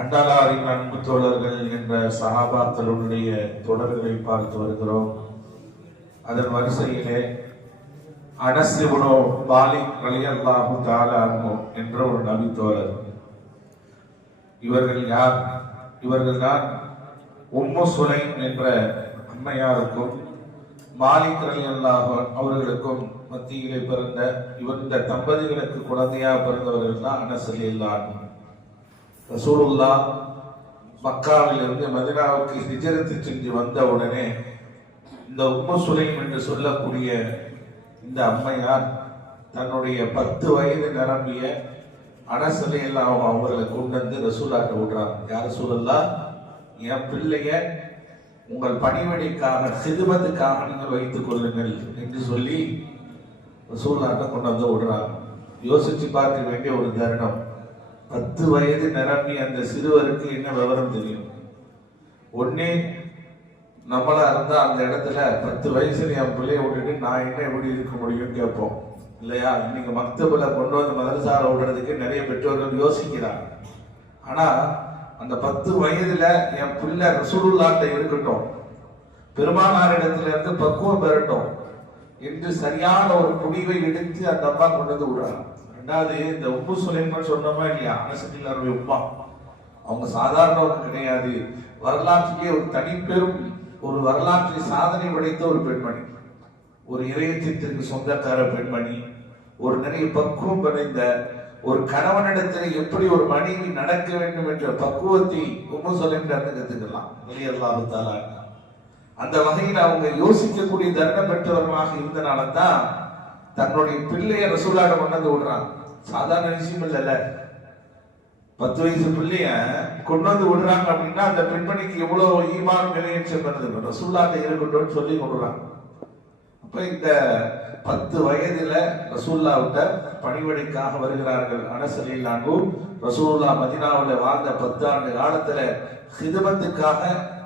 அண்டாலாரின் அன்பு தோழர்கள் என்ற சஹாபாக்களுடைய தொடர்களை பார்த்து வருகிறோம். அதன் வரிசையிலே அனசிபுனோ பாலிக் ரலியல்லாஹு தாலா என்ற ஒரு நபி தோழர். இவர்கள் யார்? இவர்கள் தான் உம்மு சுலைம் என்ற அம்மையாருக்கும் மாலிக் ரலியல்லாஹு அவர்களுக்கும் மத்தியிலே பிறந்த இவர் இந்த தம்பதிகளுக்கு குழந்தையாக பிறந்தவர்கள் தான் அனசலி ரலியல்லாஹு ரசூலுல்லா மக்காவிலிருந்து மதினாவுக்கு ஹிஜரத்து செஞ்சு வந்த உடனே இந்த உம்ம சுலைம் என்று சொல்லக்கூடிய இந்த அம்மையார் தன்னுடைய பத்து வயது நிரம்பிய அனசலையெல்லாம் அவர்களை கொண்டு வந்து ரசூலாட்ட விடுறாங்க யார் சூழல்லா என் பிள்ளைய உங்கள் பணிவடைக்காக சிதுமத்துக்காக நீங்கள் வைத்துக் கொள்ளுங்கள் என்று சொல்லி ரசூலாட்ட கொண்டு வந்து விடுறாங்க யோசிச்சு பார்க்க வேண்டிய ஒரு தருணம். பத்து வயது நிரம்பி அந்த சிறுவருக்கு என்ன விவரம் தெரியும்? ஒன்னே நம்மளா இருந்தா அந்த இடத்துல பத்து வயசுல என் பிள்ளைய விட்டுட்டு நான் என்ன எப்படி இருக்க முடியும்னு கேட்போம். இல்லையா? இன்னைக்கு மக்தபுல கொண்டு வந்து மதரசால விடுறதுக்கு நிறைய பெற்றோர்கள் யோசிக்கிறாங்க. ஆனா அந்த பத்து வயதுல என் பிள்ளை ரசூலுல்லாட்ட இருக்கட்டும் பெருமானாரிடத்துல இருந்து பக்குவம் பெறட்டும் என்று சரியான ஒரு முடிவை எடுத்து அந்த அம்மா கொண்டு வந்து விடுறாங்க. ரெண்டாவது இந்த உப்பு சுலைமன் சொன்னோமா இல்லையா? அனசத்தின் உப்பா. அவங்க சாதாரணவங்க கிடையாது. வரலாற்றிலே ஒரு தனிப்பெரும் ஒரு வரலாற்றை சாதனை படைத்த ஒரு பெண்மணி. ஒரு இறையச்சத்திற்கு சொந்தக்கார பெண்மணி. ஒரு நிறைய பக்குவம் படைந்த ஒரு கணவனிடத்தில் எப்படி ஒரு மனைவி நடக்க வேண்டும் என்ற பக்குவத்தை உம்மு சொல்லிட்டு கத்துக்கலாம். அல்லாஹு தாலா அந்த வகையில் அவங்க யோசிக்கக்கூடிய தருணம் பெற்றவர்களாக இருந்தனால தான் தன்னுடைய பிள்ளைய ரசூலாட கொண்டு வந்து சாதாரண விஷயம் இல்லைல்ல. பத்து வயசு பிள்ளைய கொண்டு வந்து விடுறாங்க அப்படின்னா அந்த பெண்மணிக்கு எவ்வளவு ஈமான் நிறைவேற்றம் வருது ரசூல்லாட்ட இருக்கட்டும்னு சொல்லி கொண்டுறாங்க அப்ப இந்த பத்து வயதுல ரசூல்லாவிட்ட பணிவடைக்காக வருகிறார்கள். அனசலில்லாண்டு ரசூல்லா மதினாவில் வாழ்ந்த பத்து ஆண்டு காலத்துல ஹிதமத்துக்காக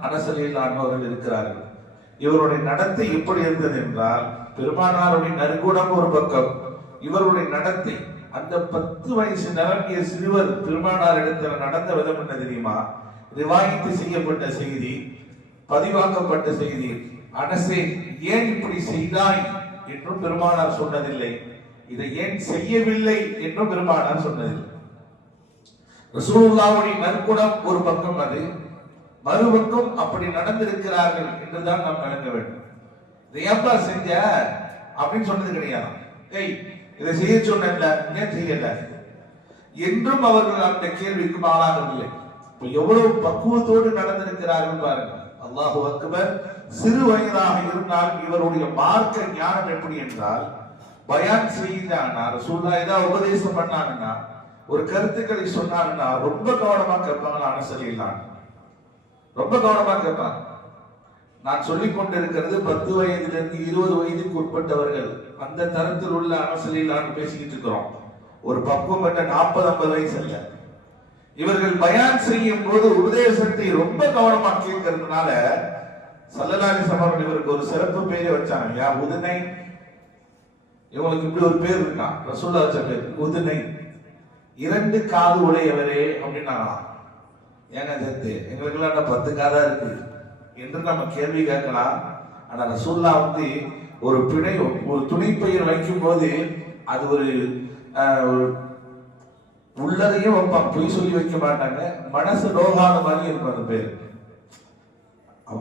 அனசலில்லாண்டவர்கள் இருக்கிறார்கள். இவருடைய நடத்தை எப்படி இருந்தது என்றால் பெருமானாருடைய நற்குணம் ஒரு பக்கம் இவருடைய நடத்தை. அந்த பத்து வயசு நிரம்பிய சிறுவர் பெருமானார் இடத்துல நடந்த விதம் என்ன தெரியுமா? ரிவாயித்து செய்யப்பட்ட செய்தி பதிவாக்கப்பட்ட செய்தி. அனசே ஏன் இப்படி செய்தாய் என்றும் பெருமானார் சொன்னதில்லை. இதை ஏன் செய்யவில்லை என்றும் பெருமானார் சொன்னதில்லை. ரசூலுல்லாவுடைய நற்குணம் ஒரு பக்கம் அது. மறுபக்கம் அப்படி நடந்திருக்கிறார்கள் என்றுதான் நாம் விளங்க வேண்டும். இதை ஏப்பா செஞ்ச அப்படின்னு சொன்னது கிடையாது. ஏய் இதை செய்ய சொன்னல ஏன் செய்யல? என்றும் அவர்கள் அந்த கேள்விக்கு ஆளாகவில்லை இப்ப எவ்வளவு பக்குவத்தோடு நடந்திருக்கிறார்கள் பாருங்க அல்லாஹு அக்பர் சிறு வயதாக இருந்தால் இவருடைய மார்க்க ஞானம் எப்படி என்றால் பயான் செய்தானா ரசூல்லா ஏதாவது உபதேசம் பண்ணாங்கன்னா ஒரு கருத்துக்களை சொன்னாங்கன்னா ரொம்ப கவனமா கேட்பாங்க அனுசரிலாம் ரொம்ப கவனமா கேட்பாங்க. நான் சொல்லிக் கொண்டிருக்கிறது பத்து வயதிலிருந்து இருபது வயதுக்கு உட்பட்டவர்கள். அந்த தரத்தில் உள்ள அரசியலான்னு பேசிக்கிட்டு இருக்கிறோம். ஒரு பக்குவம் பெற்ற நாற்பது ஐம்பது வயசு அல்ல இவர்கள் பயான் செய்யும் போது உபதேசத்தை ரொம்ப கவனமா கேட்கறதுனால சல்லலாலி சமரன் இவருக்கு ஒரு சிறப்பு பேரே வச்சாங்க. யா உதுனை? இவங்களுக்கு இப்படி ஒரு பேர் இருக்கான் ரசூல்லா வச்ச பேர் உதுனை. இரண்டு காது உடையவரே அப்படின்னாங்களாம் ஏங்க சேர்த்து எங்களுக்கெல்லாம் பத்து காதா இருக்கு? என்று நம்ம கேள்வி கேட்கலாம். ஆனா ரசூல்லா வந்து ஒரு பிணை ஒரு துணிப்பயிர் வைக்கும் போது அது ஒரு ஒரு உள்ளதையும் வைப்பான் பொய் சொல்லி வைக்க மாட்டாங்க. மனசு நோகாத மாதிரி இருக்கும் அந்த பேர்.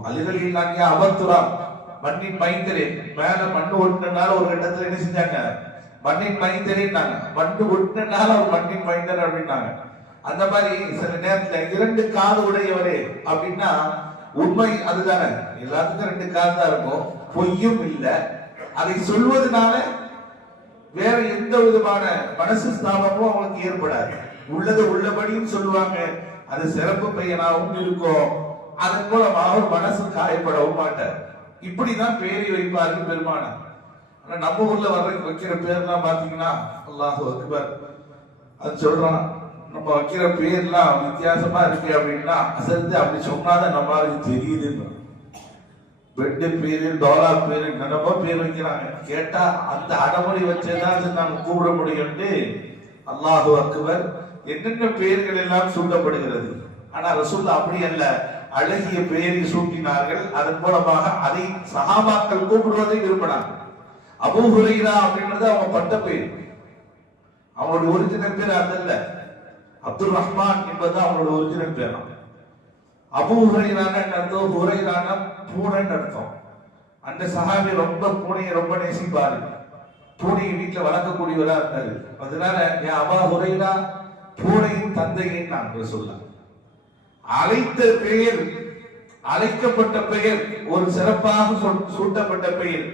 அழுதல் இல்லாங்க அபத்துரா மண்ணின் மைந்தரே. மேல மண்ணு ஒட்டினால ஒரு இடத்துல என்ன செஞ்சாங்க? மண்ணின் மைந்தரேன்னாங்க. மண்ணு ஒட்டினால ஒரு மண்ணின் மைந்தர் அப்படின்னாங்க. அந்த மாதிரி சில நேரத்துல இரண்டு காது உடையவரே அப்படின்னா உண்மை அதுதானே. எல்லாத்துக்கும் ரெண்டு காது தான் இருக்கும். பொய்யும் இல்லை. அதை சொல்வதனால வேற எந்த விதமான மனசு ஸ்தாபமும் அவங்களுக்கு ஏற்படாது. உள்ளது உள்ளபடியும் சொல்லுவாங்க. அது சிறப்பு பையனாகவும் இருக்கும். அதன் மூலமாக மனசு காயப்படவும் மாட்டார். இப்படிதான் பேரை வைப்பார்கள் பெருமான. ஆனா நம்ம ஊர்ல வர்ற வைக்கிற பேர்லாம் பாத்தீங்கன்னா அல்லாஹு அக்பர். அது சொல்றான் நம்ம வைக்கிற பேர்லாம் வித்தியாசமா இருக்கு அப்படின்னா அசந்து அப்படி சொன்னாதான் நம்மளுக்கு தெரியுதுன்னு பெட்டு பேரு டோலா பேரு என்னென்னமோ பேர் வைக்கிறாங்க. கேட்டா அந்த அடமொழி வச்சேதான் நாங்க கூப்பிட முடியும்னு அல்லாஹு அக்பர் என்னென்ன பெயர்கள் எல்லாம் சூட்டப்படுகிறது. ஆனா ரசூல் அப்படி அல்ல. அழகிய பெயரை சூட்டினார்கள். அதன் மூலமாக அதை சகாபாக்கள் கூப்பிடுவதை விரும்பினாங்க. அபூ ஹுரைரா அப்படின்றது அவங்க பட்ட பெயர் அவங்களுடைய ஒரிஜினல் பேர் அதல்ல அப்துல் ரஹ்மான் என்பது அவங்களோட ஒரிஜினல் பேரம் அபு ஹுரைரான அர்த்தம்? ஹுரைரான பூனைன்னு அர்த்தம். அந்த சஹாபி ரொம்ப பூனையை ரொம்ப நேசிப்பாரு. பூனையை வீட்டுல வளர்க்கக்கூடியவரா இருந்தாரு. அதனால என் அபா ஹுரைரா பூனையின் தந்தையின் நான் சொல்ல அழைத்த பெயர் அழைக்கப்பட்ட பெயர் ஒரு சிறப்பாக சூட்டப்பட்ட பெயர்.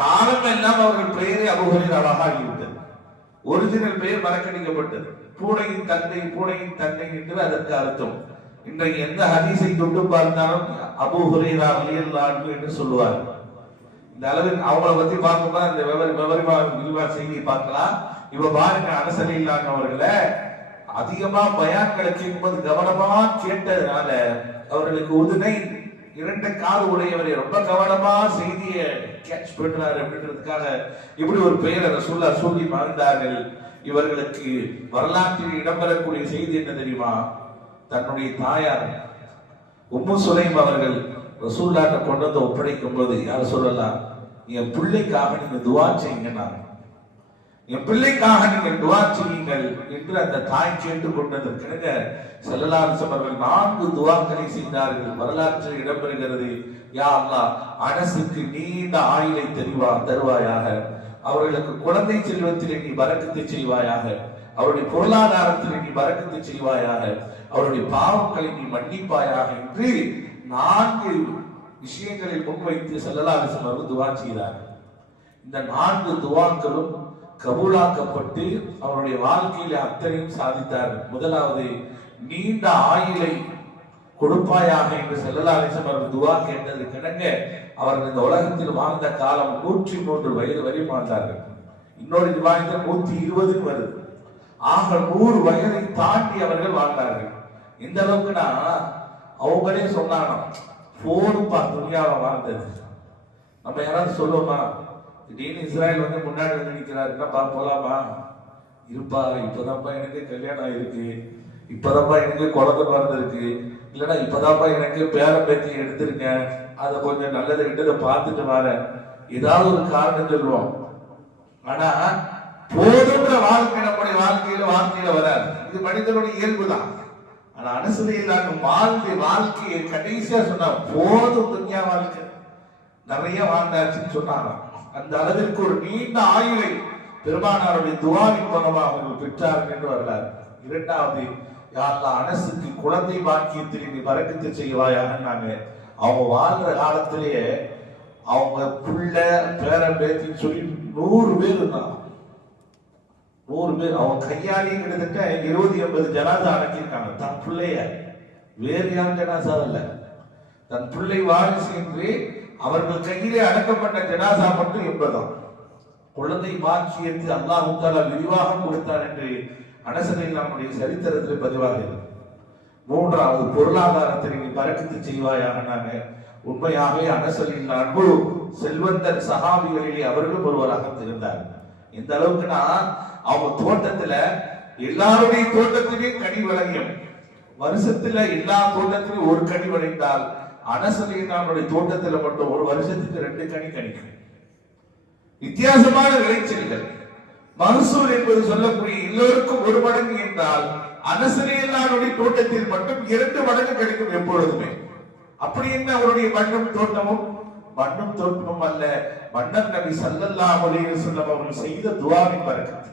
காரணம் எல்லாம் அவர்கள் பெயரை அபுகரில் அழகாகிவிட்டது ஒரிஜினல் பெயர் மறக்கடிக்கப்பட்டது. பூனையின் தந்தை பூனையின் தந்தை என்று அதற்கு அர்த்தம். இன்றைக்கு எந்த ஹதீஸை தொட்டு பார்த்தாலும் அபு ஹுரைரா ரலியல்லாஹு என்று சொல்லுவார். இந்த அளவில் அவங்கள பத்தி பார்க்கும்போது அந்த விவரி விவரிவா விரிவா செய்தி பார்க்கலாம். இப்ப பாருங்க அனசரி இல்லாங்க அவர்களை. அதிகமா பயான்களை கேட்கும்போது கவனமா கேட்டதுனால அவர்களுக்கு உதுனை இரண்டு காது உடையவரை ரொம்ப கவனமா செய்தியை கேட்ச் பண்றாரு அப்படின்றதுக்காக இப்படி ஒரு பெயரை ரசூல்லா சொல்லி மறந்தார்கள். இவர்களுக்கு வரலாற்றில் இடம்பெறக்கூடிய செய்தி என்ன தெரியுமா? தன்னுடைய தாயார் உம்மு சுலைம் அவர்கள் ரசூல்லாட்ட கொண்டு வந்து ஒப்படைக்கும் போது யார் சொல்லலாம் என் பிள்ளைக்காக நீங்க துவா செய்யுங்கண்ணா. என் பிள்ளைக்காக நீங்கள் துவா செய்யுங்கள் என்று அந்த தாய் கேட்டுக் கொண்டதற்கிணங்க செல்லலாசம் அவர்கள் நான்கு துவாக்களை செய்தார்கள். வரலாற்றில் இடம்பெறுகிறது. யா அல்லா அரசுக்கு நீண்ட ஆயுளை தெரிவா தருவாயாக. அவர்களுக்கு குழந்தை செல்வத்தில் நீ பறக்கத்தை செய்வாயாக. அவருடைய பொருளாதாரத்தில் நீ பறக்கத்தை செய்வாயாக. அவருடைய பாவங்களை நீ மன்னிப்பாயாக என்று நான்கு விஷயங்களை முன்வைத்து செல்லலாசம் அவர் துவா செய்தார் இந்த நான்கு துவாக்களும் கபூலாக்கப்பட்டு அவருடைய வாழ்க்கையில அத்தனையும் சாதித்தார் முதலாவது நீண்ட ஆயுளை கொடுப்பாயாக என்று செல்லலாலிசம் அவர்கள் துவா கேட்டது கிடங்க அவர்கள் இந்த உலகத்தில் வாழ்ந்த காலம் நூற்றி மூன்று வயது வரை வாழ்ந்தார்கள். இன்னொரு விவாதத்தில் நூத்தி இருபதுன்னு வருது. ஆக நூறு வயதை தாண்டி அவர்கள் வாழ்ந்தார்கள். இந்த அளவுக்குனா அவங்களே சொன்னாங்க போனுப்பா துணியாவை வாழ்ந்தது. நம்ம யாராவது சொல்லுவோமா திடீர்னு இஸ்ராயல் வந்து முன்னாடி வந்து நிக்கிறாரு போலாமா? இருப்பா இப்பதான்ப்பா எனக்கு கல்யாணம் ஆயிருக்கு. இப்பதான்ப்பா எனக்கு குழந்தை பிறந்திருக்கு. இல்லைன்னா இப்பதாப்பா எனக்கு பேரம் பேத்தி எடுத்திருக்கேன். அதை கொஞ்சம் நல்லதை கிட்டதை பார்த்துட்டு வரேன். ஏதாவது ஒரு காரணம் சொல்லுவோம். ஆனா போதுன்ற வாழ்க்கை நம்முடைய வாழ்க்கையில வாழ்க்கையில வராது. இது மனிதனுடைய இயல்பு தான் ஆனா அனுசரியில்லாத வாழ்க்கை வாழ்க்கையை கடைசியா சொன்னா போதும் துன்யா வாழ்க்கை. நிறைய வாழ்ந்தாச்சுன்னு சொன்னாங்க அந்த அளவிற்கு ஒரு நீண்ட ஆயுளை பெருமானாருடைய துவாவின் மூலமாக அவர்கள் பெற்றார்கள் என்று வரலாறு. இரண்டாவது யாரெல்லாம் அனசுக்கு குழந்தை பாக்கியத்தில் நீ வரக்கத்து செய்வாயான்னாங்க அவங்க வாழ்ற காலத்திலேயே அவங்க புள்ள பேரன் பேத்தின்னு சொல்லி நூறு பேர் இருந்தாங்க. நூறு பேர். அவங்க கையாலேயே கிட்டத்தட்ட இருபது எண்பது ஜனாதா அடக்கியிருக்காங்க. தன் பிள்ளைய. வேறு யாரும் ஜனாசா அல்ல. தன் பிள்ளை வாரிசு என்று அவர்கள் கையிலே அடக்கப்பட்ட ஜனாசா மட்டும் எண்பதாம் குழந்தை பாக்கியத்து அல்லாஹ் தாலா விரிவாக கொடுத்தார் என்று அனசனில் நம்முடைய சரித்திரத்தில் பதிவாகிறது மூன்றாவது பொருளாதாரத்தை நீ பறக்கத்து செய்வாயாக உண்மையாகவே அனசலின் அன்பு செல்வந்தர் சகாபிகளிலே அவர்களும் ஒருவராக திகழ்ந்தார். இந்த அளவுக்குன்னா அவங்க தோட்டத்துல எல்லாருடைய தோட்டத்திலேயும் கனி விளையும். வருஷத்துல எல்லா தோட்டத்திலும் ஒரு கனி வளைந்தால் அனசலின் நம்முடைய தோட்டத்துல மட்டும் ஒரு வருஷத்துக்கு ரெண்டு கனி கணிக்கும் வித்தியாசமான விளைச்சல்கள். மகசூல் என்பது சொல்லக்கூடிய எல்லோருக்கும் ஒரு மடங்கு என்றால் அனசரியல்லாருடைய தோட்டத்தில் மட்டும் இரண்டு மடங்கு கிடைக்கும் எப்பொழுதுமே. அப்படி என்ன அவருடைய மண்ணும் தோட்டமும்? மண்ணும் தோட்டமும் அல்ல. மன்னர் நபி சல்லல்லா அலைஹி வஸல்லம் அவர்கள் செய்த துஆவின் பரக்கத்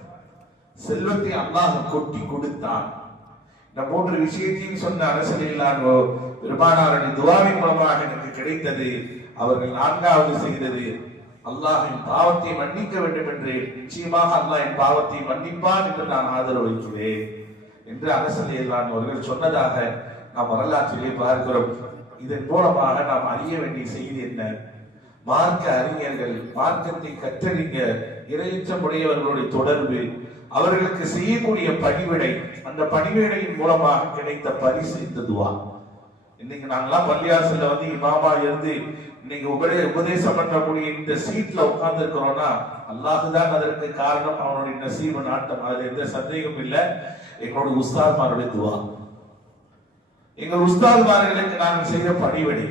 செல்வத்தை அல்லாஹ் கொட்டி கொடுத்தான். இந்த மூன்று விஷயத்தையும் சொன்ன அரசியலானோ பெருமானாரின் துவாவின் மூலமாக எனக்கு கிடைத்தது. அவர்கள் நான்காவது செய்தது. அல்லாஹின் பாவத்தை மன்னிக்க வேண்டும் என்று நிச்சயமாக அல்லாஹ் என் பாவத்தை மன்னிப்பான் என்று நான் ஆதரவளிக்கிறேன் என்று என்று அரசியலான் அவர்கள் சொன்னதாக நாம் வரலாற்றிலே பார்க்கிறோம். இதன் மூலமாக நாம் அறிய வேண்டிய செய்தி என்ன? மார்க்க அறிஞர்கள் மார்க்கத்தை கற்றறிஞ இறையற்றமுடையவர்களுடைய தொடர்பு அவர்களுக்கு செய்யக்கூடிய பணிவிடை அந்த பணிவிடையின் மூலமாக கிடைத்த பரிசு இந்த துவா. இன்னைக்கு நாங்கெல்லாம் பள்ளியாசல்ல வந்து இமாமா இருந்து இன்னைக்கு உபதே உபதேசம் பண்ணக்கூடிய இந்த சீட்ல உட்கார்ந்து இருக்கிறோம்னா அல்லாஹுதான் அதற்கு காரணம். அவனுடைய நசீபு நாட்டம். அதுல எந்த சந்தேகமும் இல்லை. எங்களோட உஸ்தாத்மாருடைய துவா. எங்கள் உஸ்தாத்மார்களுக்கு நாங்கள் செய்த பணிவடி.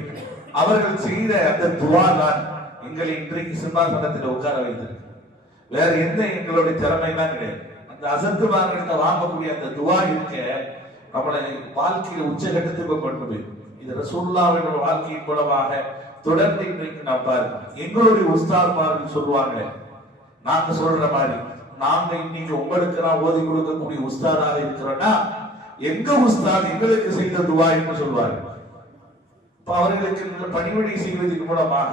அவர்கள் செய்த அந்த துவா தான் எங்களை இன்றைக்கு சிம்மாசனத்தில் உட்கார வைத்திருக்கு வேற எந்த எங்களுடைய திறமை தான் கிடையாது. அந்த அசத்துமார்கிட்ட வாங்கக்கூடிய அந்த துவா இருக்க நம்மளை வாழ்க்கையில உச்சகட்டத்துக்கு கொண்டு போய் இது ரசூல்லாவின் வாழ்க்கையின் மூலமாக தொடர்ந்து இன்றைக்கு நாம் பாருங்க எங்களுடைய உஸ்தாதுமார்கள் சொல்லுவாங்க நாங்க சொல்ற மாதிரி நாங்க இன்னைக்கு உங்களுக்கு நான் ஓதி கொடுக்கக்கூடிய உஸ்தாதாக இருக்கிறோம்னா எங்க உஸ்தாத் எங்களுக்கு செய்த துவா என்று சொல்வார்கள் இப்ப அவர்களுக்கு பணிவிடை செய்வதன் மூலமாக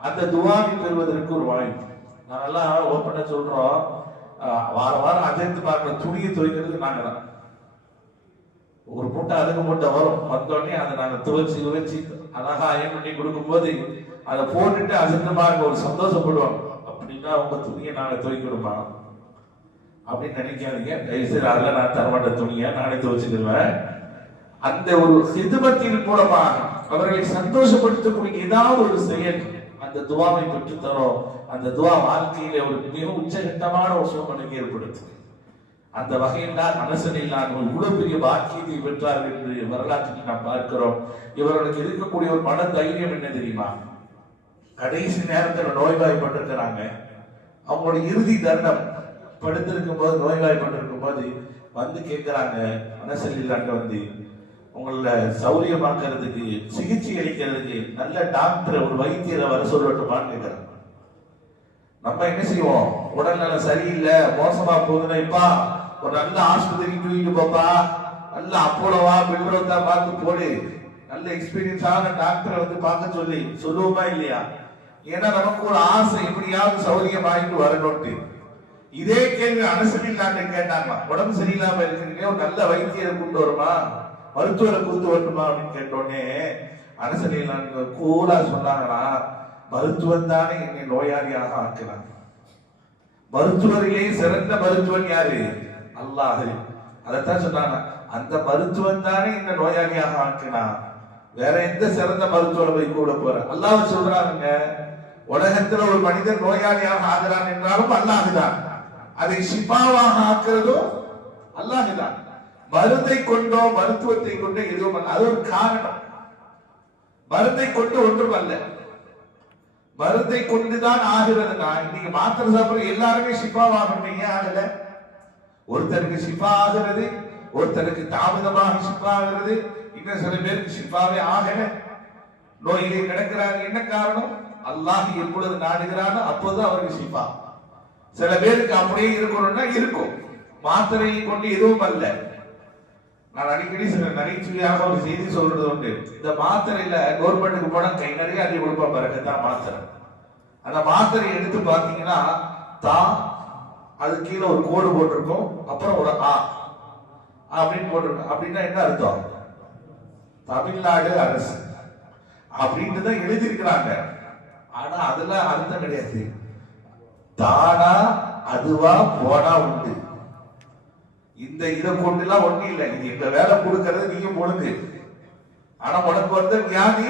அந்த துவாவை பெறுவதற்கு ஒரு வாய்ப்பு. நாங்கெல்லாம் ஓப்பனா சொல்றோம். வார வாரம் அஜென்ட் பார்க்கிற துணியை துவைக்கிறது நாங்க தான் ஒரு மூட்டை அதுக்கு மூட்டை வரும். வந்தோடனே அதை நாங்கள் துவச்சி உழைச்சி அழகா அயன் பண்ணி கொடுக்கும்போது அதை போட்டுட்டு அசுத்தமா பார்க்க ஒரு சந்தோஷப்படுவாங்க. அப்படின்னா உங்க துணியை நாங்கள் துவைக்கணுமா? அப்படின்னு நினைக்காதீங்க. தயவுசெய்து அதெல்லாம் நான் தரமாட்ட துணியை நானே துவைச்சுக்கிடுவேன் அந்த ஒரு சிதுமத்தின் மூலமாக அவர்களை சந்தோஷப்படுத்தக்கூடிய ஏதாவது ஒரு செயல் அந்த துவாவை பெற்று தரும் அந்த துவா வாழ்க்கையில ஒரு மிக உச்சகட்டமான ஒரு சூழ்நிலை ஏற்படுத்தும். அந்த வகையில் தான் அரசன் நான் இவ்வளவு பெரிய பாக்கியத்தை பெற்றார்கள் என்று வரலாற்றில் நாம் பார்க்கிறோம். இவர்களுக்கு இருக்கக்கூடிய ஒரு மன தைரியம் என்ன தெரியுமா? கடைசி நேரத்தில் நோய்வாய்ப்பட்டிருக்கிறாங்க. அவங்களோட இறுதி தருணம் படுத்திருக்கும் போது நோய்வாய்ப்பட்டிருக்கும் போது வந்து கேட்கிறாங்க மனசலில்லாண்ட வந்து உங்கள சௌரியமாக்குறதுக்கு சிகிச்சை அளிக்கிறதுக்கு நல்ல டாக்டர் ஒரு வைத்தியரை வர சொல்லட்டுமான்னு கேட்கிறாங்க. நம்ம என்ன செய்வோம்? உடல்நலம் சரியில்லை மோசமா போகுதுன்னா ஒரு நல்ல ஆஸ்பத்திரிக்கு தூக்கிட்டு போப்பா. நல்ல அப்போலவா பில்ரோத்தா பார்த்து போடு. நல்ல எக்ஸ்பீரியன்ஸான டாக்டரை வந்து பார்க்க சொல்லி. சொல்லுவோமா இல்லையா? ஏன்னா நமக்கு ஒரு ஆசை எப்படியாவது சௌரியம் வாங்கிட்டு வரணும்ட்டு. இதே கேள்வி அனுசரில்லான்னு கேட்டாங்க உடம்பு சரியில்லாம இருக்கிறீங்க ஒரு நல்ல வைத்தியரை கூட்டு வருமா? மருத்துவரை கொடுத்து வரணுமா அப்படின்னு கேட்டோடனே அனுசரில்லான்னு கூலா சொன்னாங்கன்னா மருத்துவம் தானே என்னை நோயாளியாக ஆக்கினான். மருத்துவரிலே சிறந்த மருத்துவன் யாரு? அல்லாஹ். அதைத்தான் சொன்னாங்க அந்த மருத்துவம் தானே இந்த நோயாளியாக ஆக்கினான். வேற எந்த சிறந்த மருத்துவரை போய் கூட போற? அல்லாஹ் சொல்றாங்க உலகத்துல ஒரு மனிதன் நோயாளியாக ஆகிறான் என்றாலும் அல்லாஹுதான் அதை சிப்பாவாக ஆக்குறதும் அல்லாஹுதான் மருந்தை கொண்டோ மருத்துவத்தை கொண்டோ எதுவும் அது ஒரு காரணம். மருந்தை கொண்டு ஒன்றும் அல்ல. மருந்தை கொண்டுதான் ஆகிறதுனா இன்னைக்கு மாத்திரை சாப்பிடுற எல்லாருமே ஷிஃபாவாகணும். ஏன் ஆகல? ஒருத்தருக்கு ஷிஃபா ஆகிறது ஒருத்தருக்கு தாமதமாக ஷிஃபா ஆகிறது. இன்னும் சில பேருக்கு ஷிஃபாவே ஆகல. நோயிலே கிடக்கிறாங்க என்ன காரணம்? அல்லாஹ் எப்பொழுது நாடுகிறானோ அப்போது அவருக்கு ஷிஃபா. சில பேருக்கு அப்படியே இருக்கணும்னா இருக்கும். மாத்திரையை கொண்டு எதுவும் அல்ல. நான் அடிக்கடி சில நகைச்சுவையாக ஒரு செய்தி சொல்றது உண்டு. இந்த மாத்திரையில கவர்மெண்ட்டுக்கு போனா கை நிறைய அள்ளி கொடுப்பா பிறகு தான் மாத்திரை. அந்த மாத்திரை எடுத்து பாத்தீங்கன்னா தா அது கீழே ஒரு கோடு போட்டிருக்கும் அப்புறம் ஒரு ஆ. அப்படின்னு போட்டிருக்கும். அப்படின்னா என்ன அர்த்தம்? தமிழ்நாடு அரசு. அப்படின்ட்டு தான் எழுதியிருக்கிறாங்க. ஆனா அதெல்லாம் அர்த்தம் கிடையாது. தானா அதுவா போனா உண்டு. இந்த இதை கொண்டுலாம் ஒண்ணு இல்லை. இது எங்க வேலை கொடுக்கறது நீயும் பொழுது ஆனா உனக்கு வந்து வியாதி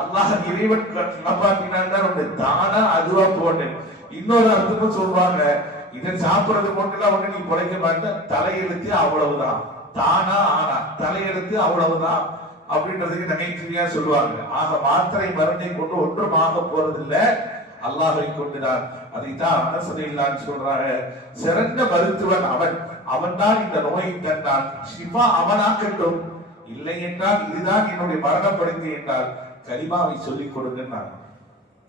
அல்லாஹ் இறைவன் காப்பாற்றினான் உண்டு தானா அதுவா போனேன் இன்னொரு அர்த்தமும் சொல்லுவாங்க இதை சாப்பிடுறது மட்டும் ஒண்ணு நீ குறைக்க மாட்டேன். தலையெழுத்து அவ்வளவுதான். தானா ஆனா தலையெழுத்து அவ்வளவுதான் அப்படின்றதுக்கு நகைச்சுவையா சொல்லுவாங்க. ஆக மாத்திரை மருந்தை கொண்டு ஒன்றும் ஆக போறதில்லை. அல்லாஹை கொண்டுதான் அதைத்தான் அனசனையில்லான்னு சொல்றாங்க. சிறந்த மருத்துவன் அவன். அவன் தான் இந்த நோயை தந்தான். சிவா அவனாக்கட்டும் இல்லை என்றால் இதுதான் என்னுடைய மரணப்படுக்கை என்றால் கலிமாவை சொல்லிக் கொடுங்கன்னாங்க.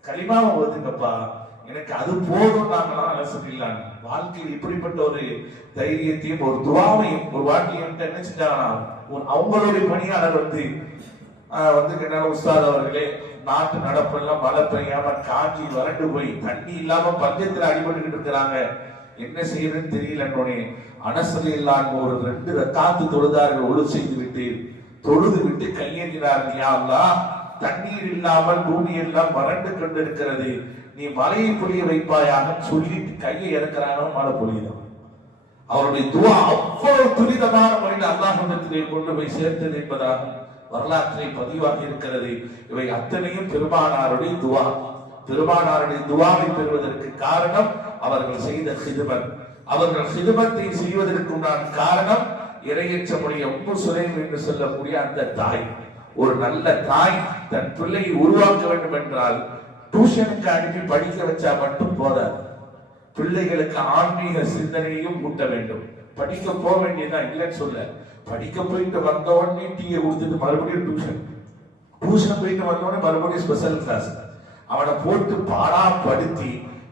கலிமாவை ஓதுங்கப்பா. எனக்கு அது போதும் நாங்களாம் அலசனில்லான் வாழ்க்கையில் இப்படிப்பட்ட ஒரு தைரியத்தையும் ஒரு துவாமையும் ஒரு வாழ்க்கையும் என்ன செஞ்சாங்கன்னா அவங்களுடைய பணியாளர் வந்து ஆஹ் வந்து கேட்டாலும் உஸ்தாத் அவர்களே நாட்டு நடப்பெல்லாம் மழை பெய்யாம காஞ்சி வறண்டு போய் தண்ணி இல்லாம பஞ்சத்துல அடிபட்டுக்கிட்டு இருக்கிறாங்க. என்ன செய்யறதுன்னு தெரியலன்னொடனே அனசரி இல்லாம ஒரு ரெண்டு ரத்தாத்து தொழுதார்கள் ஒழு செய்து விட்டு தொழுது விட்டு கையேறினார்கள் யா தண்ணீர் இல்லாமல் பூமி எல்லாம் வறண்டு கொண்டிருக்கிறது. நீ மலையை பொழிய வைப்பாயாக சொல்லிட்டு கையை இறக்குறாங்க மழை பொழியுதான் அவருடைய துவா அவ்வளவு துரிதமான முறையில் அல்லாஹிடத்திலே கொண்டு போய் சேர்த்தது என்பதாக வரலாற்றை பதிவாகி இருக்கிறது. இவை அத்தனையும் பெருமானாருடைய துவா. பெருமானாருடைய துவாவை பெறுவதற்கு காரணம் அவர்கள் செய்த சிதுமன் அவர்கள் சிதுமத்தை செய்வதற்கு உண்டான காரணம் இறையச்சமுடைய உப்பு சுலைம் என்று சொல்லக்கூடிய அந்த தாய். ஒரு நல்ல தாய் தன் பிள்ளையை உருவாக்க வேண்டும் என்றால் டியூஷனுக்கு அனுப்பி படிக்க வச்சா மட்டும் போதாது பிள்ளைகளுக்கு ஆன்மீக சிந்தனையும் ஊட்ட வேண்டும் படிக்க போக வேண்டியதுதான் இல்லைன்னு சொல்ல படிக்க போயிட்டு வந்த உடனே டீயை கொடுத்துட்டு மறுபடியும் டியூஷன் டியூஷன் போயிட்டு வந்த உடனே மறுபடியும் ஸ்பெஷல் கிளாஸ் அவனை போட்டு பாடா படுத்தி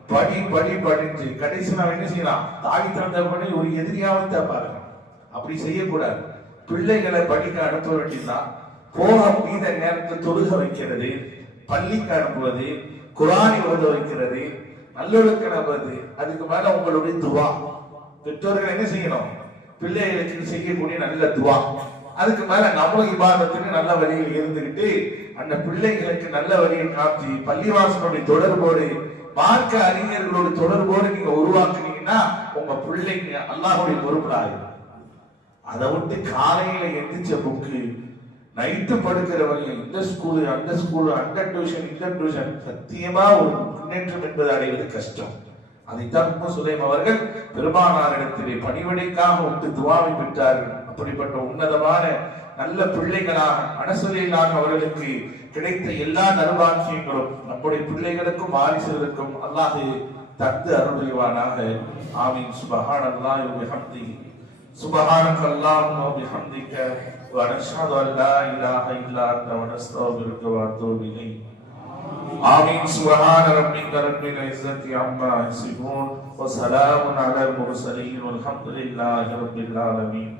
படி படி படிச்சு கடைசி நான் என்ன செய்யலாம் தாடி தந்த பண்ணி ஒரு எதிரியாவது தான் பாருங்க அப்படி செய்யக்கூடாது பிள்ளைகளை படிக்க அனுப்ப வேண்டியதுதான் போக மீத நேரத்தில் தொழுக வைக்கிறது பள்ளிக்கு அனுப்புவது குரானை ஓத வைக்கிறது நல்லொழுக்க அனுப்புவது அதுக்கு மேல உங்களுடைய துவா. பெற்றோர்கள் என்ன செய்யணும்? பிள்ளைகளுக்கு செய்யக்கூடிய நல்ல துவா. அதுக்கு மேல நம்மளும் இபாதத்துக்கு நல்ல வழியில் இருந்துகிட்டு அந்த பிள்ளைகளுக்கு நல்ல வழியை காட்டி பள்ளிவாசனுடைய தொடர்போடு மார்க்க அறிஞர்களோட தொடர்போடு நீங்க உருவாக்குனீங்கன்னா உங்க பிள்ளைங்க அல்லாஹுடைய பொறுப்புடாது அதை விட்டு காலையில எந்திரிச்ச புக்கு நைட்டு படுக்கிற வரையும் இந்த ஸ்கூலு அந்த ஸ்கூலு அந்த டியூஷன் இந்த டியூஷன் சத்தியமா ஒரு முன்னேற்றம் என்பது அடைவது கஷ்டம். அதைத்தான் சுலைம் அவர்கள் பெருமானாரிடத்திலே பணிவடைக்காக ஒட்டு துவாமி பெற்றார்கள் அப்படிப்பட்ட உன்னதமான நல்ல பிள்ளைகளாக மனசுலையிலாக அவர்களுக்கு கிடைத்த எல்லா நர்வாட்சியங்களும் நம்முடைய பிள்ளைகளுக்கும் வாரிசுகளுக்கும் அல்லாது தத்து அருள்வானாக ஆமீன். சுபஹான் அல்லாஹ் சுபஹானக் அல்லாஹ் ونشهد أن لا إله إلا أنت ونستغفرك ونتوب إليك. آمين. سبحان ربك رب العزة عما يصفون وسلام على المرسلين والحمد لله رب العالمين.